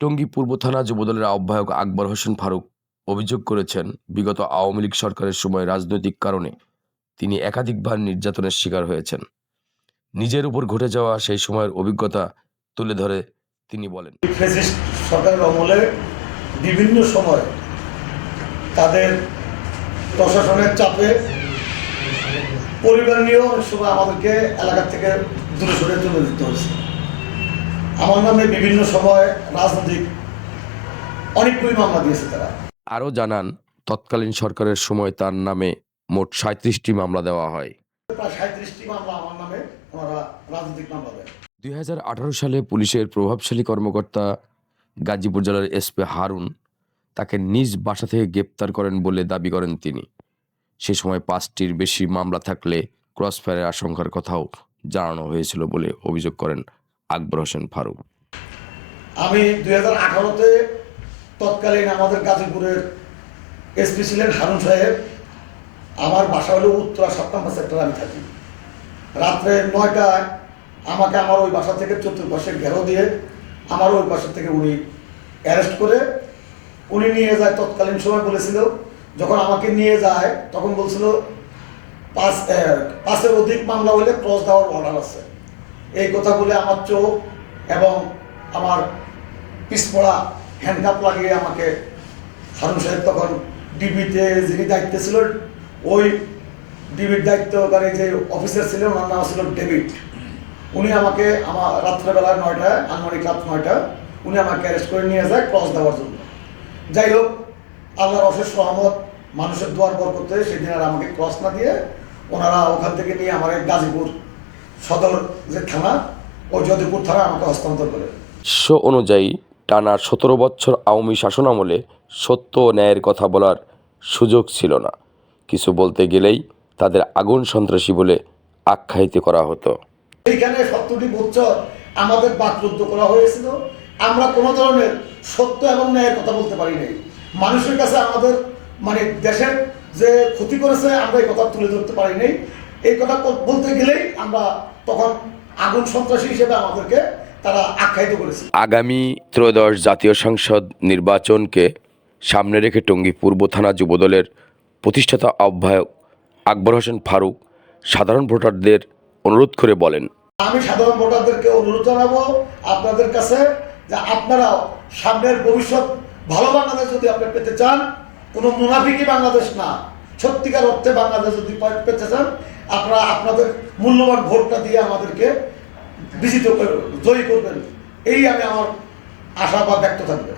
টঙ্গী পূর্ব থানা যুবদলের আহ্বায়ক আকবর হোসেন ফারুক অভিযোগ করেছেন, বিগত আওয়ামী লীগ সরকারের সময় রাজনৈতিক কারণে তিনি একাধিকবার নির্যাতনের শিকার হয়েছেন। নিজের উপর ঘটে যাওয়া সেই সময়ের অভিজ্ঞতা তুলে ধরে তিনি বলেন, ফ্যাসিস্ট সরকারের আমলে বিভিন্ন সময় তাদের প্রশাসনের চাপে পরিবার নিয়েও অনেক সময় আমাদেরকে এলাকা থেকে দূরে সরে তুলে দিতে হয়েছে। আমার নামে বিভিন্ন সময় রাজনৈতিক অনেকগুলি মামলা দিয়েছে তারা। আরও জানান, তৎকালীন সরকারের সময় তার নামে মোট 37টি মামলা দেওয়া হয়। প্রায় 37টি মামলা আমার নামে ওনারা রাজনৈতিক মামলা দেয়। 2018 সালে পুলিশের প্রভাবশালী কর্মকর্তা গাজীপুর জেলার এসপি হারুন তাকে নিজ বাসা থেকে গ্রেপ্তার করেন বলে দাবি করেন তিনি। সে সময় 5টির বেশি মামলা থাকলে ক্রসফায়ারের আশঙ্কার কথাও জানানো হয়েছিল বলে অভিযোগ করেন আকবর হোসেন ফারুক। আমি 2018-তে তৎকালীন আমাদের গাজীপুরের এসপি ছিলেন হারুন সাহেব। আমার বাসা হলো উত্তরা 7 নম্বর সেক্টরে আমি থাকি। রাত্রে 9টায় আমাকে আমার ওই বাসা থেকে চতুর্পাশে ঘেরো দিয়ে আমার ওই বাসা থেকে উনি অ্যারেস্ট করে উনি নিয়ে যায়। তৎকালীন সময় বলেছিল, যখন আমাকে নিয়ে যায় তখন বলছিল 5-এর অধিক মামলা হলে ক্রস দেওয়ার অর্ডার আছে। এই কথা বলে আমার চোখ এবং আমার পিছপড়া হ্যান্ডকাপ লাগিয়ে আমাকে হারুন সাহেব তখন ডিবিতে যিনি দায়িত্বে ছিল, ওই ডিবির দায়িত্বকারী যে অফিসার ছিলেন ওনার নাম ছিল ডেভিড। উনি আমাকে আমার রাত্রেবেলায় 9টায়, আনুমানিক রাত 9টা, উনি আমাকে অ্যারেস্ট করে নিয়ে যায় ক্রস দেওয়ার জন্য। যাই হোক, আল্লাহর অশেষ রহমত, মানুষের দোয়ার বরকতে সেদিন আর আমাকে ক্রস না দিয়ে ওনারা ওখান থেকে নিয়ে আমার গাজীপুর সদর যে থানা, ওই যদুপুর থানা আমাকে হস্তান্তর করে। অনুযায়ী টানা 17 বছর আওয়ামী শাসনামলে সত্য ও ন্যায়ের কথা বলার সুযোগ ছিল না। কিছু বলতে গেলেই তাদের আগুন সন্ত্রাসী বলে আখ্যায়িত করা হতো। এইখানে 70টি বছর আমাদের বাকরুদ্ধ করা হয়েছিল। আমরা কোনো ধরনের সত্য এবং ন্যায়ের কথা বলতে পারি নাই। মানুষের কাছে আমাদের দেশের যে ক্ষতি করেছে আমরা এই কথা তুলে ধরতে পারি নাই। এই কথা বলতে গেলেই আমরা তখন আগুন সন্ত্রাসী হিসেবে আমাদেরকে তারা আখ্যায়িত করেছে। আগামী ত্রয়োদশ জাতীয় সংসদ নির্বাচনকে সামনে রেখে টঙ্গী পূর্ব থানা যুবদলের প্রতিষ্ঠাতা আহ্বায়ক আকবর হোসেন ফারুক সাধারণ ভোটারদের অনুরোধ করে বলেন, আমি সাধারণ ভোটারদেরকে অনুরোধ জানাবো আপনাদের কাছে যে আপনারাও সামনের ভবিষ্যৎ ভালো বাংলাদেশ যদি আপনি পেতে চান, কোনো মুনাফিকি বাংলাদেশ না, সত্যিকার অর্থে বাংলাদেশ যদি পেতে চান, আপনারা আপনাদের মূল্যবান ভোটটা দিয়ে আমাদেরকে বিজিত জয়ী করবেন। এই আমি আমার আশা বা ব্যক্ত থাকবে।